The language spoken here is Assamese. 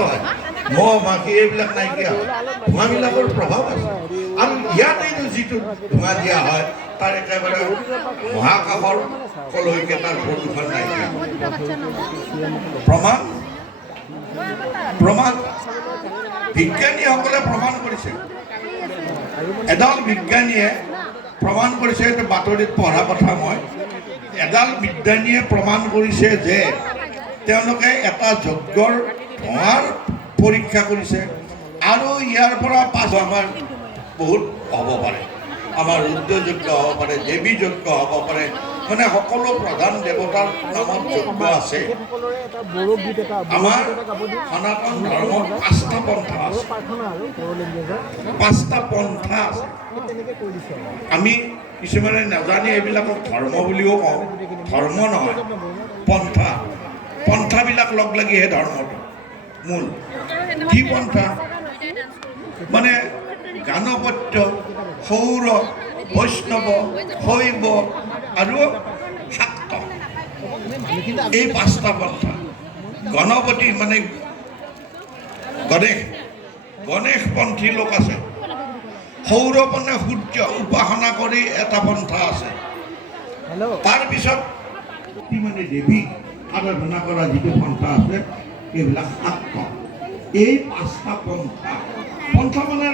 হয় মহ মাখি এইবিলাক নাইকিয়া হয় ধোঁৱাবিলাকৰ প্ৰভাৱ আছে আৰু ইয়াতেইনো যিটো ধোঁৱা দিয়া হয় তাৰ একেবাৰে মহাকাশৰ কলৈকে তাৰ প্ৰদূষণ নাইকিয়া প্ৰমাণ প্ৰমাণ বিজ্ঞানীসকলে প্ৰমাণ কৰিছে এডাল বিজ্ঞানীয়ে প্ৰমাণ কৰিছে এইটো বাতৰিত পঢ়া কথা মই এডাল বিজ্ঞানীয়ে প্ৰমাণ কৰিছে যে তেওঁলোকে এটা যজ্ঞৰ ধোঁৱাৰ পৰীক্ষা কৰিছে আৰু ইয়াৰ পৰা পাছ আমাৰ বহুত হ'ব পাৰে আমাৰ ৰুদ্ৰযজ্ঞ হ'ব পাৰে দেৱী যজ্ঞ হ'ব পাৰে মানে সকলো প্ৰধান দেৱতাৰ নামত যজ্ঞ আছে আমাৰ সনাতন ধৰ্মৰ পাঁচটা পন্থা আছে আমি কিছুমানে নাজানি এইবিলাকক ধৰ্ম বুলিও কওঁ ধৰ্ম নহয় পন্থা পন্থাবিলাক লগ লাগিহে ধৰ্মটো মূল কি পন্থা মানে গাণপত্য সৌৰ বৈষ্ণৱ শৈৱ আৰু শাক্ত এই পাঁচটা পন্থা গণপতি মানে গণেশপন্থী লোক আছে সৌৰ মানে সূৰ্য উপাসনা কৰি এটা পন্থা আছে তাৰপিছত মানে দেৱীক আৰাধনা কৰা যিটো পন্থা আছে এইবিলাক শাক্ত এই পাঁচটা পন্থা মানে